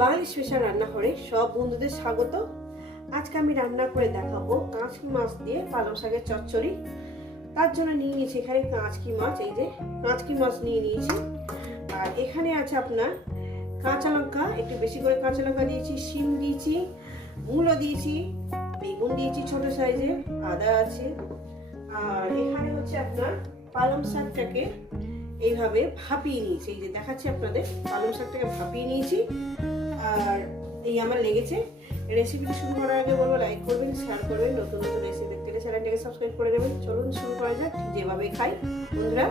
বাঙালি special রান্নাঘরে সব বন্ধুদের স্বাগত। আজকে আমি রান্না করে দেখাবো কাঁচকি মাছ দিয়ে পালং শাকের চচ্চড়ি। তার জন্য নিয়ে নিয়েছি এখানে কাঁচকি মাছ, এই যে কাঁচকি মাছ নিয়ে নিয়েছি। আর এখানে আছে আপনার কাঁচা লঙ্কা, একটু বেশি করে কাঁচা লঙ্কা দিয়েছি, শিম দিয়েছি, মূলো দিয়েছি, বেগুন দিয়েছি ছোট সাইজের আদা আছে। আর এখানে হচ্ছে আপনার পালং শাকটাকে এইভাবে ভাপিয়ে নিয়েছি। এই যে দেখাচ্ছি আপনাদের, পালং শাকটাকে ভাপিয়ে নিয়েছি। আর এই আমার লেগেছে। রেসিপিটি শুরু করার আগে বলব লাইক করবেন শেয়ার করবেন, নতুন নতুন রেসিপি দেখতে গেলে চ্যানেলটাকে সাবস্ক্রাইব করে দেবেন। চলুন শুরু করা যাক, যেভাবে খাই। বন্ধুরা,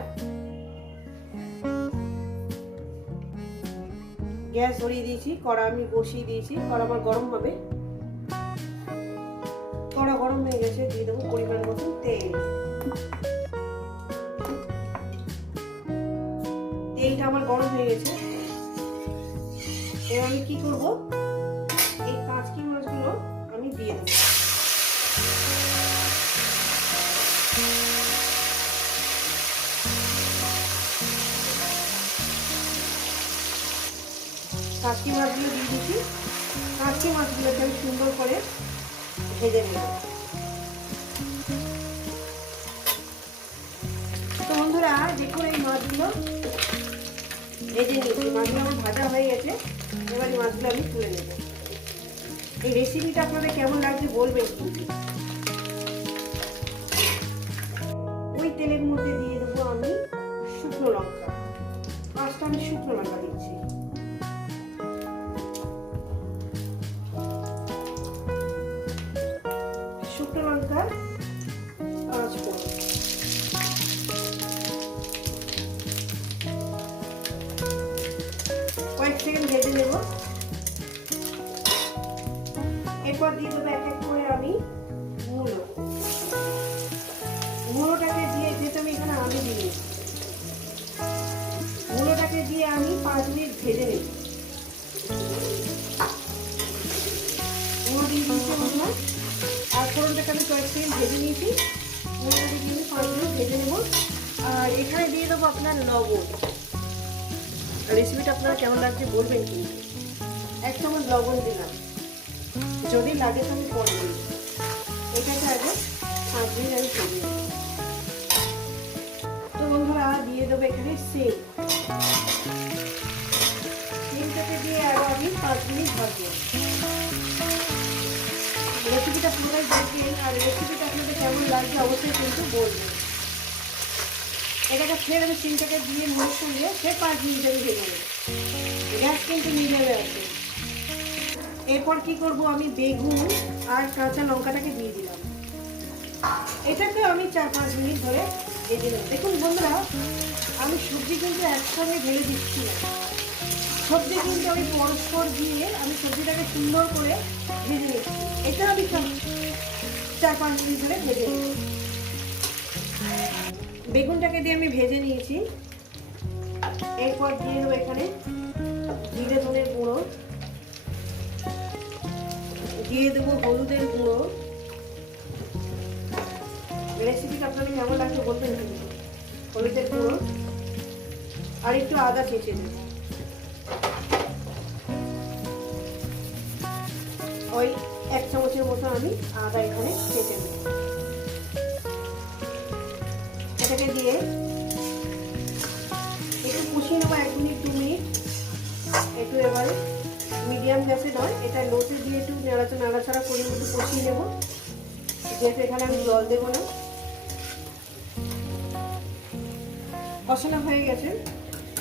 গ্যাস ধরিয়ে দিয়েছি, কড়া আমি বসিয়ে দিয়েছি। কড়া আমার গরম হবে। কড়া গরম হয়ে গেছে, দিয়ে দেবো পরিমাণ মতন তেল। তেলটা আমার গরম হয়ে গেছে। আমি কি করব? এই কাঁচকি মাছগুলো আমি দিয়ে দেবো। কাঁচকি মাছগুলো দিয়ে দিচ্ছি। কাঁচকি মাছগুলোকে আমি সুন্দর করে ভেজে নেব। তো বন্ধুরা, দেখুন এই মাছগুলো ভেজে নিয়েছি মাছগুলো আমার ভাজা হয়ে গেছে, এবার এই মাছগুলো আমি তুলে নেব। এই রেসিপিটা আপনাদের কেমন লাগছে বলবেন? কিন্তু ওই তেলের মধ্যে দিয়ে দেবো আমি শুকনো লঙ্কা। পাঁচটা আমি শুকনো লঙ্কা দিচ্ছি। সেকেন্ড ভেজে নেব। এরপর দিয়ে দেবো এক এক করে আমি মূলো মূলোটাকে দিয়ে যেহেতু আমি এখানে আলু দিয়ে মূলোটাকে দিয়ে আমি পাঁচ মিনিট ভেজে আর আমি ভেজে নিয়েছি। দিয়ে আমি পাঁচ মিনিট ভেজে নেব। আর এখানে দিয়ে দেবো আপনার লবণ। রেসিপিটা আপনারা কেমন লাগছে বলবেন কিন্তু এক চামচ লবণ দিলাম। যদি লাগে তো আমি পরে দিই। আগে পাঁচ মিনিট আমি তো বন্ধুরা দিয়ে দেবো এখানে সেম। সেমটাকে দিয়ে আরও আমি পাঁচ মিনিট ভাজবো। রেসিপিটা পুরোটাই দেখবেন, আর রেসিপিটা আপনাদের কেমন লাগছে অবশ্যই কিন্তু বলবেন। এটাকে ফের আমি সিমটাকে দিয়ে মুখ সঙ্গে ফের পাঁচ মিনিট আমি ভেজে নেব। গ্যাস কিন্তু মিডিয়ামে আছে এরপর কি করব আমি বেগুন আর কাঁচা লঙ্কাটাকে দিয়ে দিলাম। এটাকে আমি চার পাঁচ মিনিট ধরে ভেজে নেব। দেখুন বন্ধুরা, আমি সবজি কিন্তু একসঙ্গে ঢেলে দিচ্ছি না। সবজি কিন্তু আমি পরস্পর দিয়ে আমি সবজিটাকে সুন্দর করে ভেজে নিচ্ছি। এটা আমি চার পাঁচ মিনিট ধরে ভেজে নেব। বেগুনটাকে দিয়ে আমি ভেজে নিয়েছি। এরপর দিয়ে দেবো এখানে জিরে ধনের গুঁড়ো। দিয়ে দেবো হলুদের গুঁড়ো। রেসিপিটা আপনাদের কেমন লাগছে কিন্তু হলুদের গুঁড়ো। আর একটু আদা চেঁচে দেবো। ওই এক চামচের মতো আমি আদা এখানে চেঁচে দেবো এটাকে দিয়ে একটু কষিয়ে নেব এক মিনিট, দু মিনিট। একটু এবারে মিডিয়াম গ্যাসে নয়, এটা লোতে দিয়ে একটু নাড়াচা, নাড়াচাড়া করে একটু কষিয়ে নেব। যেহেতু এখানে আমি জল দেবো না। কষানো হয়ে গেছে।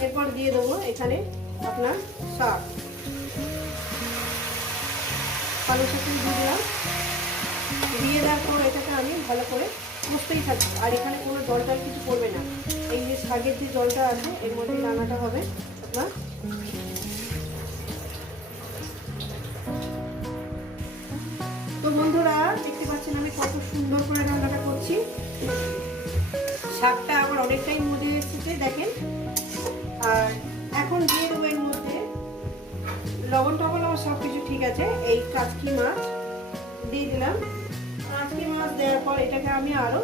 এরপর দিয়ে দেবো এখানে আপনার শাক। পালং শাকটা দিয়ে দিলাম। দিয়ে দেওয়ার পর এটাকে আমি ভালো করে কষতেই থাকব আর এখানে কোনো জল টল কিছু পড়বে না। এই যে শাকের যে জলটা আছে, এর মধ্যে রান্নাটা হবে। আপনার? তো বন্ধুরা, দেখতে পাচ্ছেন আমি কত সুন্দর করে রান্নাটা করছি। শাকটা আবার অনেকটাই মজে এসেছে, দেখেন। আর এখন দিয়ে দেবো এর মধ্যে লবণ টবণ, আমার সব কিছু ঠিক আছে। এই কাচকি মাছ দিয়ে দিলাম। কাচকি মাছ দেওয়ার পর এটাকে আমি আরও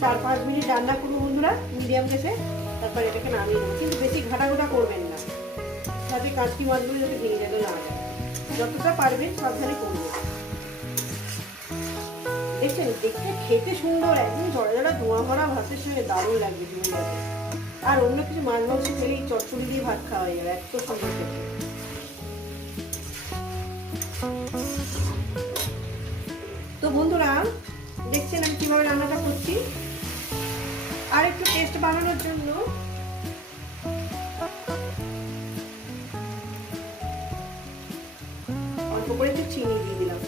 চার পাঁচ মিনিট রান্না করব বন্ধুরা, মিডিয়াম গ্যাসে তারপর এটাকে নামিয়ে দেবো কিন্তু বেশি ঘাটা ঘাটা করবেন না। যাতে কাঁচকি মাছগুলো যাতে ভেঙে যেতে না যতটা পারবেন সাবধানে করবেন। দেখছেন, দেখতে খেতে সুন্দর, একদম জড়া জড়া ধোঁয়া ভরা, ভাতের সঙ্গে দারুণ লাগবে আর অন্য কিছু মাছ মাংস খেলে এই চচ্চড়ি দিয়ে ভাত খাওয়া যাবে এত সুন্দর খেতে। তো বন্ধুরা, দেখছেন আমি কীভাবে রান্নাটা করছি? আর একটু টেস্ট বানানোর জন্য। অল্প একটু চিনি দিয়ে দিলাম।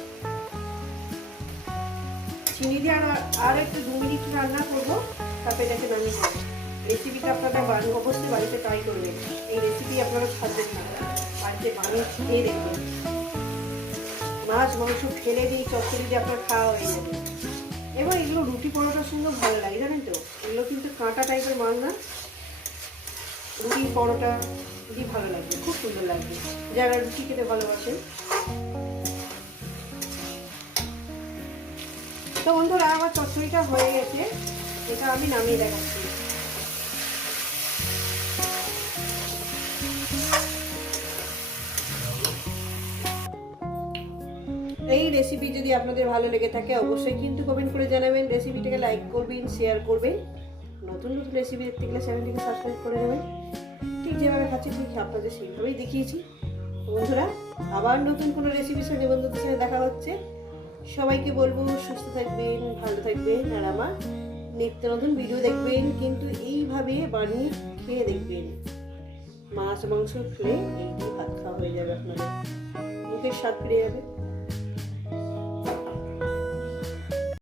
চিনি দিয়ে আর আর একটু দু মিনিট রান্না করব, তারপরে এটাকে নামিয়ে রেসিপিটা আপনারা বাড়ি অবশ্যই বাড়িতে ট্রাই করবেন। এই রেসিপি আপনারা ছাড়বেন না। বাড়িতে বানিয়ে খেয়ে দেখবেন। মাছ, মাংস ফেলে দিই, চচ্চড়ি দিয়ে আপনার খাওয়া হয়ে যাবে। এবার এগুলো রুটি পরোটার সঙ্গে ভালো লাগে, জানেন তো? এগুলো কিন্তু কাঁটা টাইপের মাল না। রুটি, পরোটা দিয়ে ভালো লাগবে, খুব সুন্দর লাগবে। যারা রুটি খেতে ভালোবাসেন। তো বন্ধুরা, আমার চচ্চড়িটা হয়ে গেছে। এটা আমি নামিয়ে দেখাচ্ছি। এই রেসিপি যদি আপনাদের ভালো লেগে থাকে, অবশ্যই কিন্তু কমেন্ট করে জানাবেন। রেসিপিটাকে লাইক করবেন শেয়ার করবেন। নতুন নতুন রেসিপি দেখতে গেলে চ্যানেলটিকে সাবস্ক্রাইব করে দেবেন। ঠিক যেভাবে খাচ্ছি, ঠিক আপনাদের সেইভাবেই দেখিয়েছি। বন্ধুরা, আবার নতুন কোনো রেসিপির সঙ্গে বন্ধুদের সঙ্গে দেখা হচ্ছে। সবাইকে বলব, সুস্থ থাকবেন, ভালো থাকবেন, আর আমার নিত্য নতুন ভিডিও দেখবেন, কিন্তু এইভাবে বানিয়ে খেয়ে দেখবেন। মাছ, মাংস খেয়ে এই ভাত খাওয়া হয়ে যাবে আপনাদের। মুখের স্বাদ ফিরে যাবে।